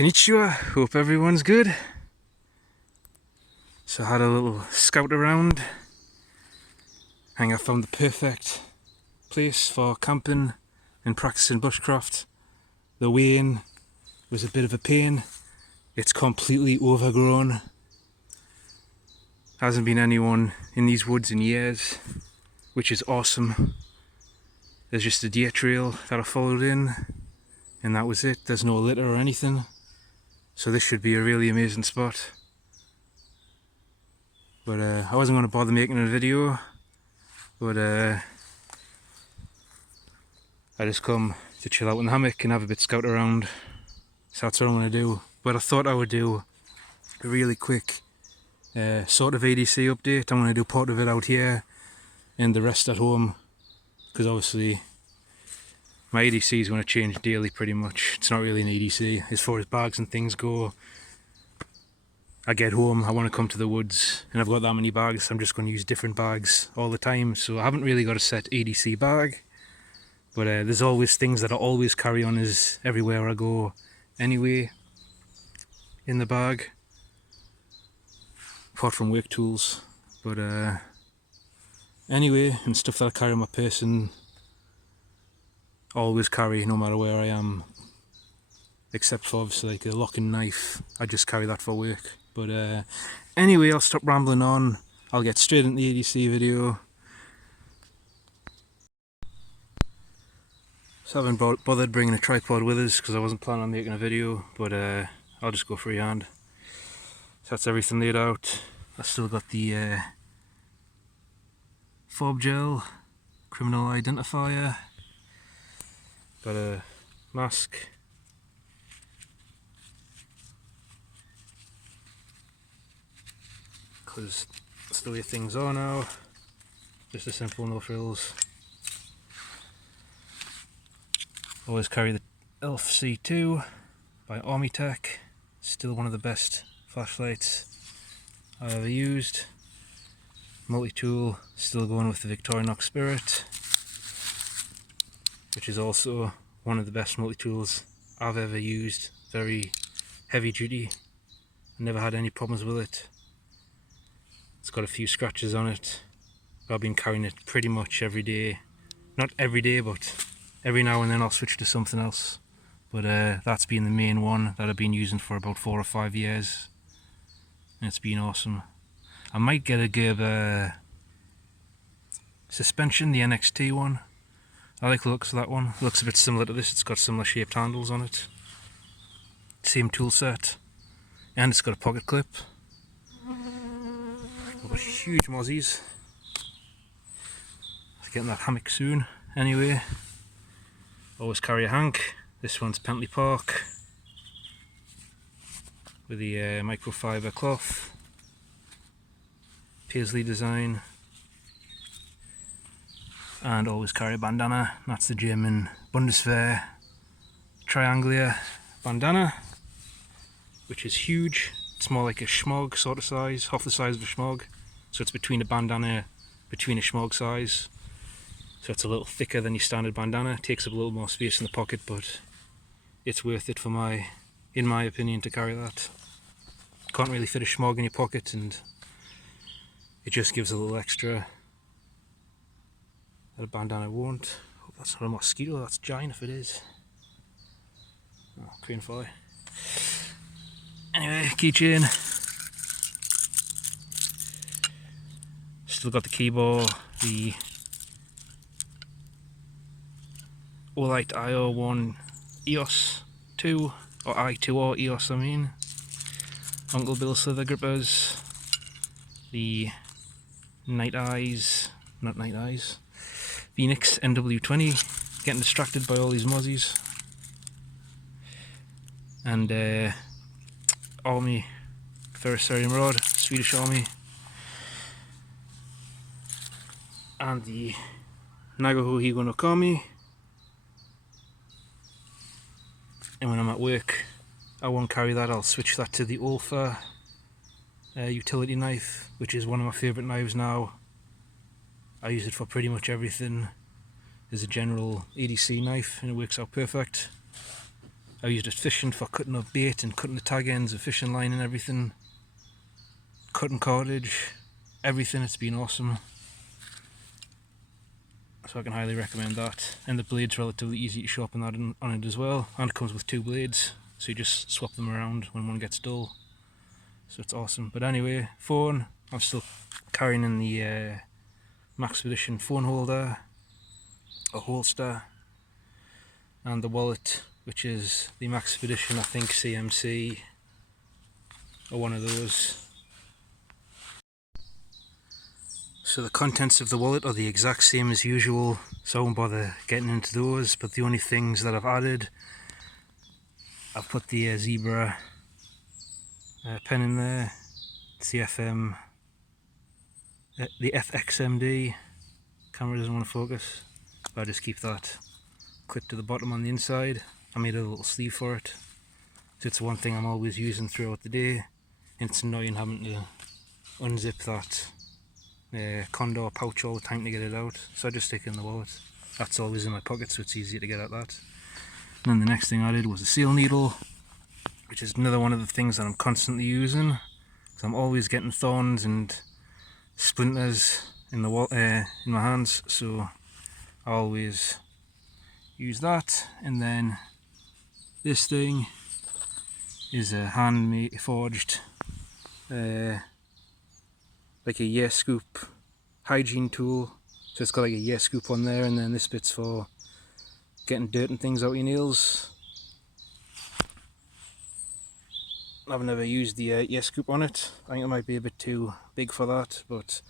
Konnichiwa, hope everyone's good. So I had a little scout around. I think I found the perfect place for camping and practicing bushcraft. The way in was a bit of a pain. It's completely overgrown. Hasn't been anyone in these woods in years, which is awesome. There's just a deer trail that I followed in, and that was it. There's no litter or anything. So this should be a really amazing spot. But I wasn't going to bother making a video, but I just come to chill out in the hammock and have a bit scout around. So that's what I'm going to do. But I thought I would do a really quick sort of EDC update. I'm going to do part of it out here and the rest at home, because obviously my EDC is going to change daily pretty much. It's not really an EDC as far as bags and things go. I get home, I want to come to the woods, and I've got that many bags, I'm just going to use different bags all the time. So I haven't really got a set EDC bag, but there's always things that I always carry on as everywhere I go anyway in the bag, apart from work tools. But anyway, and stuff that I carry on my person, always carry no matter where I am, except for obviously like a locking knife. I just carry that for work. But anyway, I'll stop rambling on. I'll get straight into the EDC video. So I haven't bothered bringing a tripod with us because I wasn't planning on making a video, but I'll just go freehand. So that's everything laid out. I still got the fob gel, criminal identifier, got a mask, because that's the way things are now. Just a simple no frills. Always carry the ELF C2 by Armitech. Still one of the best flashlights I've ever used. Multi-tool, still going with the Victorinox Spirit, which is also one of the best multi-tools I've ever used. Very heavy duty. I never had any problems with it. It's got a few scratches on it, but I've been carrying it pretty much every day. Not every day, but every now and then I'll switch to something else. But that's been the main one that I've been using for about 4 or 5 years. And it's been awesome. I might get a Gerber suspension, the NXT one. I like the looks of that one. It looks a bit similar to this. It's got similar shaped handles on it. Same tool set. And it's got a pocket clip. I've got huge mozzies. Getting that hammock soon. Anyway, always carry a hank. This one's Pentley Park with the microfiber cloth, Paisley design, and always carry a bandana. That's the German Bundeswehr Triangular bandana, which is huge. It's more like a schmog sort of size, half the size of a schmog. So it's between a bandana, between a schmog size. So it's a little thicker than your standard bandana. It takes up a little more space in the pocket, but it's worth it for in my opinion, to carry that. Can't really fit a schmog in your pocket, and it just gives a little extra that a bandana won't. Hope that's not a mosquito. That's giant if it is. Oh, crane fly. Anyway, keychain. Still got the keyboard, the Olight IO1 EOS 2, or I2R EOS I mean. Uncle Bill Slither grippers. The Night Eyes, not Night Eyes, Phoenix NW20. Getting distracted by all these mozzies. And Army Ferrocerium rod, Swedish Army. And the Nagaho Higo no Kami. And when I'm at work, I won't carry that. I'll switch that to the Olfa utility knife, which is one of my favourite knives now. I use it for pretty much everything. As a general EDC knife, and it works out perfect. I used it fishing for cutting up bait and cutting the tag ends of fishing line and everything. Cutting cordage, everything. It's been awesome. So I can highly recommend that. And the blade's relatively easy to sharpen that on it as well. And it comes with 2 blades, so you just swap them around when one gets dull. So it's awesome. But anyway, phone, I'm still carrying in the Maxpedition phone holder, a holster, and the wallet, which is the Maxpedition, I think CMC, or one of those. So the contents of the wallet are the exact same as usual, so I won't bother getting into those, but the only things that I've added, I've put the Zebra pen in there. It's the FXMD. Camera doesn't want to focus, but I just keep that clipped to the bottom on the inside. I made a little sleeve for it, so it's one thing I'm always using throughout the day, and it's annoying having to unzip that condor pouch all the time to get it out, so I just stick it in the wallet. That's always in my pocket, so it's easier to get at that. And then the next thing I did was a seal needle, which is another one of the things that I'm constantly using, because I'm always getting thorns and splinters in the in my hands, so I always use that. And then this thing is a hand forged like a Year Scoop hygiene tool, so it's got like a Year Scoop on there, and then this bit's for getting dirt and things out of your nails. I've never used the Year Scoop on it. I think it might be a bit too big for that, but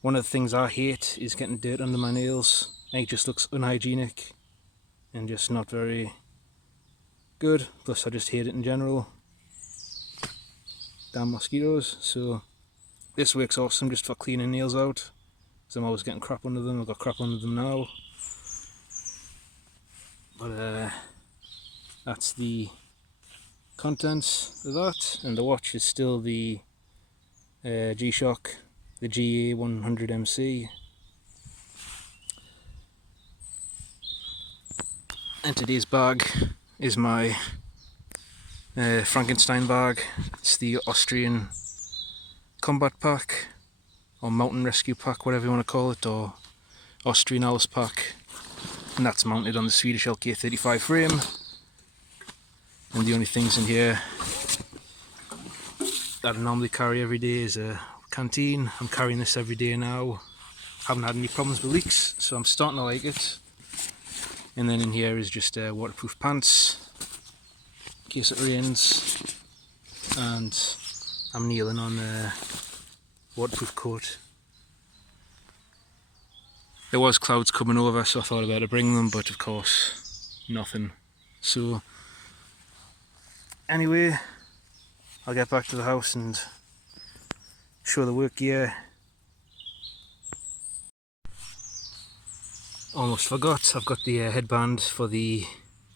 one of the things I hate is getting dirt under my nails. I think it just looks unhygienic and just not very good, plus I just hate it in general. Damn mosquitoes. So this works awesome just for cleaning nails out, because I'm always getting crap under them. I've got crap under them now. But that's the contents of that, and the watch is still the G-Shock, the GA100MC. And today's bag is my Frankenstein bag. It's the Austrian Combat Pack, or Mountain Rescue Pack, whatever you want to call it, or Austrian Alice Pack, and that's mounted on the Swedish LK35 frame. And the only things in here that I normally carry every day is a canteen. I'm carrying this every day now. Haven't had any problems with leaks, so I'm starting to like it. And then in here is just waterproof pants in case it rains, and I'm kneeling on a waterproof coat. There was clouds coming over, so I thought I'd better bring them, but of course nothing. So anyway, I'll get back to the house and show the work gear. Almost forgot, I've got the headband for the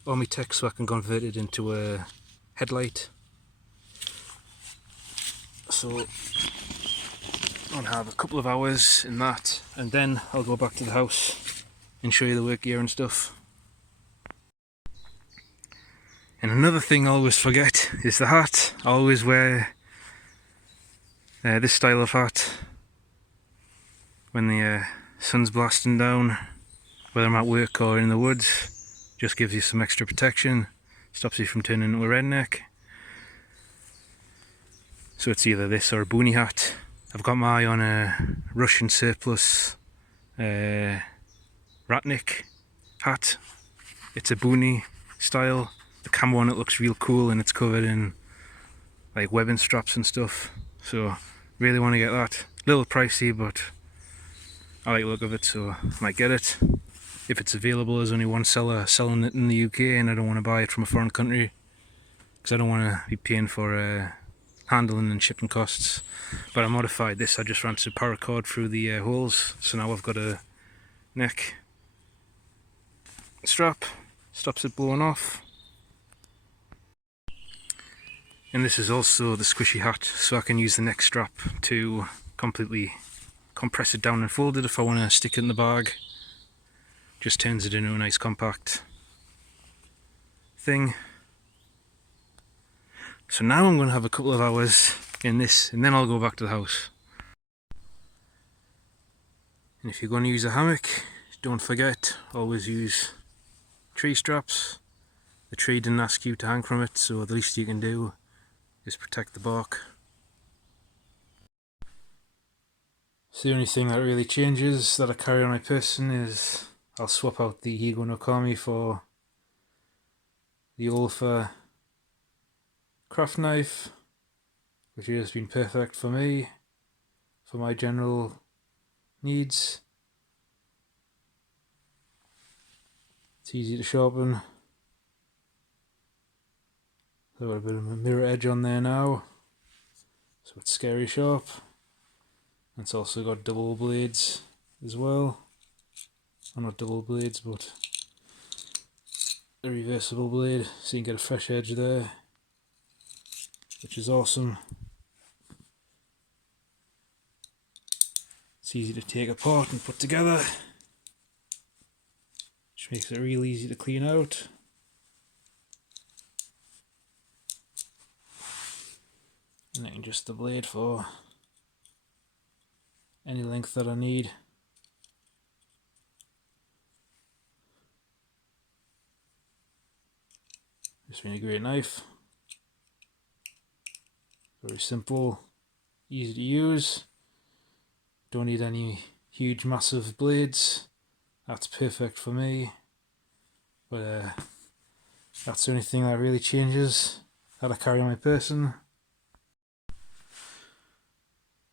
Armitech, so I can convert it into a headlight. So I'll have a couple of hours in that, and then I'll go back to the house and show you the work gear and stuff. And another thing I always forget is the hat. I always wear this style of hat when the sun's blasting down, whether I'm at work or in the woods. Just gives you some extra protection, stops you from turning into a redneck. So it's either this or a boonie hat. I've got my eye on a Russian surplus Ratnik hat. It's a boonie style. The camo on it looks real cool, and it's covered in like webbing straps and stuff. So really want to get that. A little pricey, but I like the look of it, so I might get it. If it's available, there's only one seller selling it in the UK, and I don't want to buy it from a foreign country because I don't want to be paying for handling and shipping costs. But I modified this. I just ran some paracord through the holes, so now I've got a neck strap, stops it blowing off. And this is also the squishy hat, so I can use the neck strap to completely compress it down and fold it if I want to stick it in the bag. Just turns it into a nice compact thing. So now I'm going to have a couple of hours in this, and then I'll go back to the house. And if you're going to use a hammock, don't forget, always use tree straps. The tree didn't ask you to hang from it, so the least you can do is protect the bark. So the only thing that really changes that I carry on my person is I'll swap out the Higo no Kami for the Olfa craft knife, which has been perfect for me, for my general needs. It's easy to sharpen. I've got a bit of a mirror edge on there now, so it's scary sharp. And it's also got double blades as well. Well, not double blades, but a reversible blade, so you can get a fresh edge there, which is awesome. It's easy to take apart and put together, which makes it real easy to clean out. And I can adjust the blade for any length that I need. It's been a great knife. Very simple, easy to use. Don't need any huge massive blades. That's perfect for me. But that's the only thing that really changes that I carry on my person.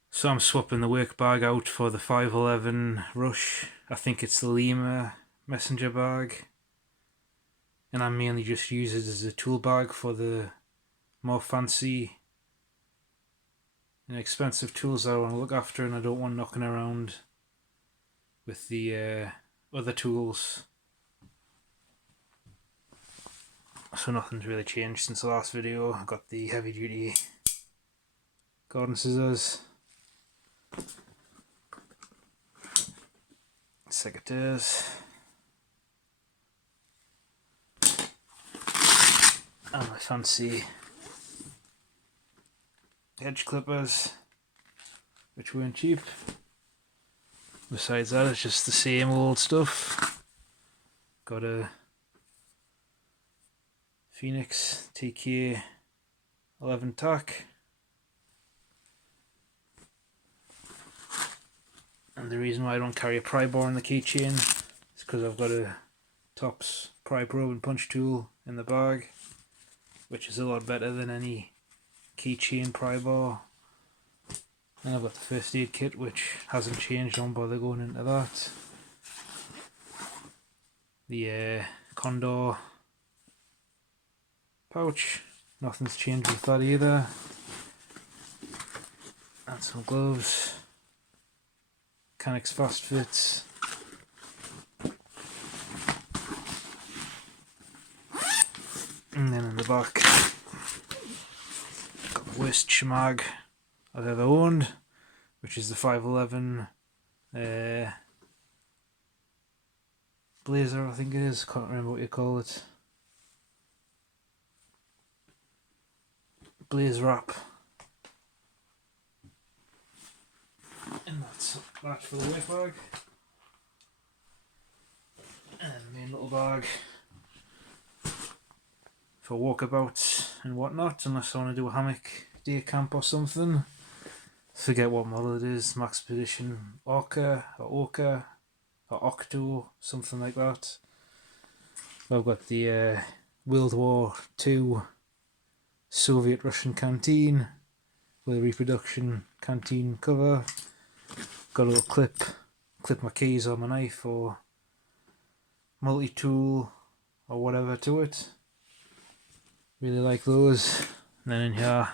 So I'm swapping the work bag out for the 511 Rush. I think it's the Lima messenger bag. And I mainly just use it as a tool bag for the more fancy and expensive tools that I want to look after, and I don't want knocking around with the other tools. So nothing's really changed since the last video. I got the heavy duty garden scissors, secateurs, and my fancy hedge clippers, which weren't cheap. Besides that, it's just the same old stuff. Got a Phoenix TK11 tack, and the reason why I don't carry a pry bar in the keychain is because I've got a Tops pry probe and punch tool in the bag, which is a lot better than any keychain pry bar. And I've got the first aid kit, which hasn't changed, don't bother going into that. The Condor pouch, nothing's changed with that either. And some gloves, Mechanics Fast Fits. And then in the back, got the worst shemag I've ever owned, which is the 511 Blazer, I think it is. Can't remember what you call it. Blaze wrap. And that's that for the work bag. And the main little bag for walkabouts and whatnot, unless I want to do a hammock day camp or something. Forget what model it is, Maxpedition Orca or Octo, something like that. I've got the World War II Soviet Russian canteen with a reproduction canteen cover. Got a little clip my keys or my knife or multi-tool or whatever to it. Really like those. And then in here,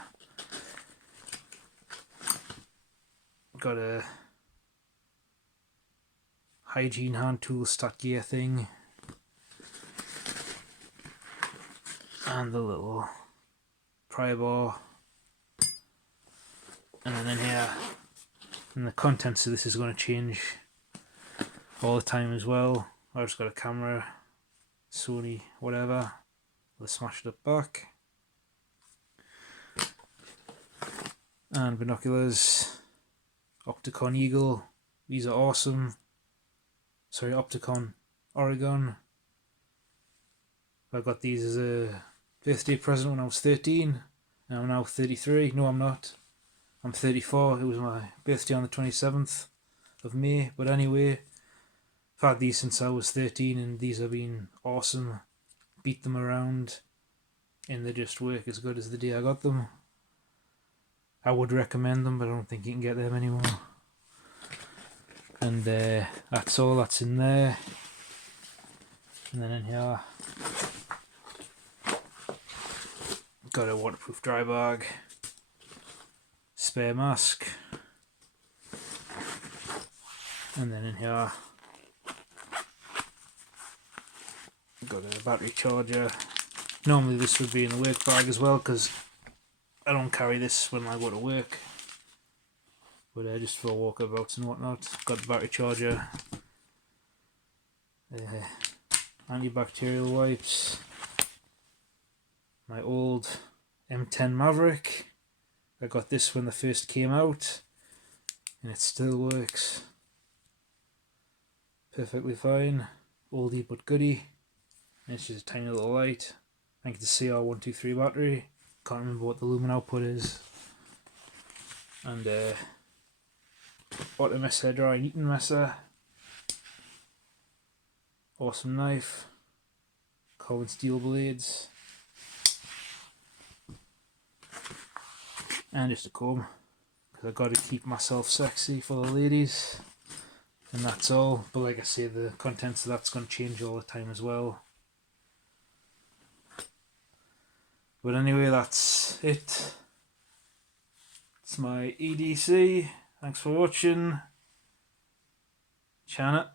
got a hygiene hand tool stat gear thing, and the little pry bar. And then in here, and the contents of this is going to change all the time as well. I've just got a camera, Sony, whatever, with a smashed up back. And binoculars, Opticon Eagle. These are awesome. Sorry, Opticon Oregon. I got these as a birthday present when I was 13. And I'm now 33. No, I'm not. I'm 34. It was my birthday on the 27th of May. But anyway, I've had these since I was 13 and these have been awesome. Beat them around and they just work as good as the day I got them. I would recommend them, but I don't think you can get them anymore. And that's all that's in there. And then in here, got a waterproof dry bag, spare mask, and then in here, got a battery charger. Normally this would be in the work bag as well because I don't carry this when I go to work, but just for walkabouts and whatnot. Got the battery charger, antibacterial wipes, my old M10 Maverick. I got this when they first came out and it still works perfectly fine. Oldie but goodie. And it's just a tiny little light. I think it's a CR123 battery. Can't remember what the lumen output is. And Automesser dry Eaton messer. Awesome knife. Carbon steel blades. And just a comb. Because I've got to keep myself sexy for the ladies. And that's all. But like I say, the contents of that's going to change all the time as well. But anyway, that's it. It's my EDC. Thanks for watching. Chana.